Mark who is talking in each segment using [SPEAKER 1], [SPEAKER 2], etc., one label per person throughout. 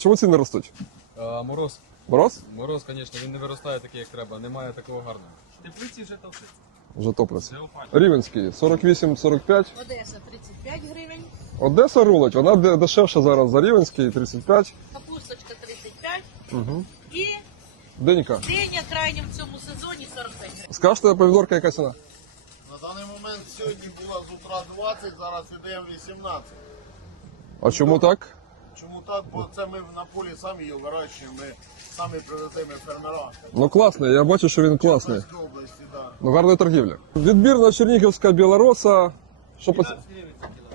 [SPEAKER 1] Чому ціни ростуть?
[SPEAKER 2] А, мороз.
[SPEAKER 1] Мороз?
[SPEAKER 2] Мороз, звісно, він не виростає такий, як треба, немає такого гарного. Теплиці вже толсить.
[SPEAKER 1] Вже топиться. Рівенський 48-45.
[SPEAKER 3] Одеса 35 гривень,
[SPEAKER 1] Одеса рулить, вона де- дешевша зараз за Рівенський 35.
[SPEAKER 3] капусточка 35
[SPEAKER 1] Угу.
[SPEAKER 3] і
[SPEAKER 1] Денька.
[SPEAKER 3] диня крайня в цьому сезоні 45 гривень.
[SPEAKER 1] Скажете, помідорка яка ціна?
[SPEAKER 4] На даний момент сьогодні була з утра 20, зараз йдемо 18.
[SPEAKER 1] А чому так?
[SPEAKER 4] Чому так? Бо це ми на полі самі її вирощуємо, ми самі привеземо фермера.
[SPEAKER 1] Ну класний, я бачу, що він класний.
[SPEAKER 4] Області, да.
[SPEAKER 1] Ну гарна торгівля. Відбірна чернігівська білороса. Що по...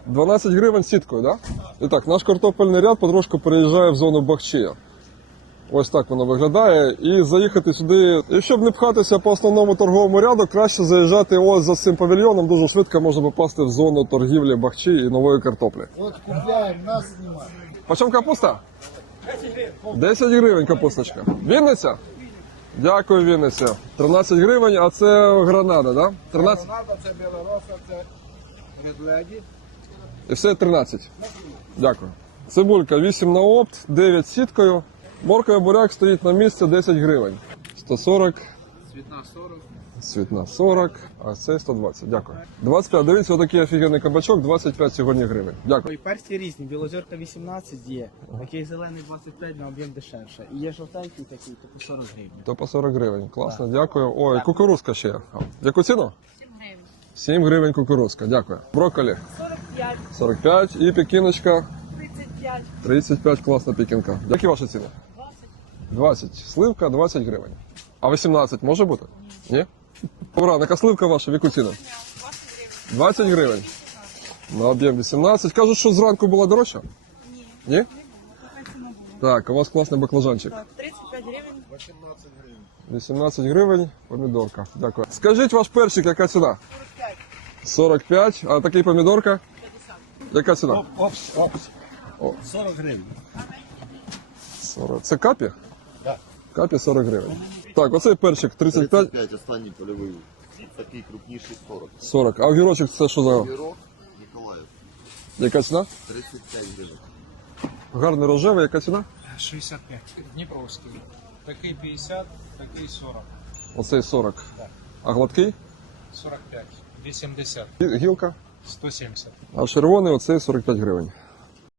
[SPEAKER 1] 12 гривень сіткою, так? Да? І так, наш картопельний ряд потрошку переїжджає в зону Бахчия. Ось так воно виглядає. І заїхати сюди, і щоб не пхатися по основному торговому ряду, краще заїжджати ось за цим павільйоном. Дуже швидко можна попасти в зону торгівлі Бахчі і нової картоплі.
[SPEAKER 4] От купляємо, нас знімають.
[SPEAKER 1] Почем капуста? 10 гривень капусточка. Вінниця? Дякую, Вінниця. 13 гривень, а це гранада, да? 13?
[SPEAKER 4] Гранада, це білороса, це медледі.
[SPEAKER 1] І все 13. Дякую. Цибулька 8 на опт, 9 сіткою. Морква буряк стоїть на місці 10 гривень. 140.
[SPEAKER 2] Цвітна 40.
[SPEAKER 1] Цвітна 40, а це 120. Дякую. 25. Дивіться, отакий офігенний кабачок, 25 сьогодні гривень. Дякую.
[SPEAKER 5] І персі різні, білозірка 18 є, такий зелений 25 на об'єм дешевше. І є жовтенький такий, типу 40 гривень.
[SPEAKER 1] То по 40 гривень. Класно, дякую. Ой, кукурузка ще є. Яку ціну?
[SPEAKER 3] 7 гривень.
[SPEAKER 1] 7 гривень кукурузка, дякую. Брокколі
[SPEAKER 3] 45,
[SPEAKER 1] 45 і пекіночка
[SPEAKER 3] 35,
[SPEAKER 1] 35, класна пекінка. Які ваші ціни?
[SPEAKER 3] 20.
[SPEAKER 1] 20. Сливка 20 гривень. А 18 може бути? Ні? Добра, така сливка ваша, в яку ціну? 20 гривень. На об'єм 18. Кажуть, що зранку була дорожча? Ні. Ні? Так, у вас класний баклажанчик.
[SPEAKER 3] Так, 35 гривень.
[SPEAKER 4] 18 гривень.
[SPEAKER 1] 18 гривень, помідорка. Дякую. Скажіть ваш перчик, яка ціна?
[SPEAKER 3] 45.
[SPEAKER 1] 45. А такий помідорка?
[SPEAKER 3] 50.
[SPEAKER 1] Яка ціна?
[SPEAKER 6] Опс, опс. 40 гривень.
[SPEAKER 1] 40. Це капі?
[SPEAKER 4] Так.
[SPEAKER 1] Капі 40 гривень. Так, оцей перчик 35,
[SPEAKER 4] 35 останній польовий. Такий крупніший 40.
[SPEAKER 1] 40. А огірочок це що за?
[SPEAKER 4] Гірок Ніколаїв.
[SPEAKER 1] Яка ціна?
[SPEAKER 4] 35 гривень.
[SPEAKER 1] Гарний рожевий, яка ціна?
[SPEAKER 6] 65.
[SPEAKER 2] Дніпровський. Такий 50, такий 40.
[SPEAKER 1] Оцей 40. А гладкий?
[SPEAKER 2] 45. 80.
[SPEAKER 1] Гі- Гілка.
[SPEAKER 2] 170.
[SPEAKER 1] А червоний оцей 45 гривень.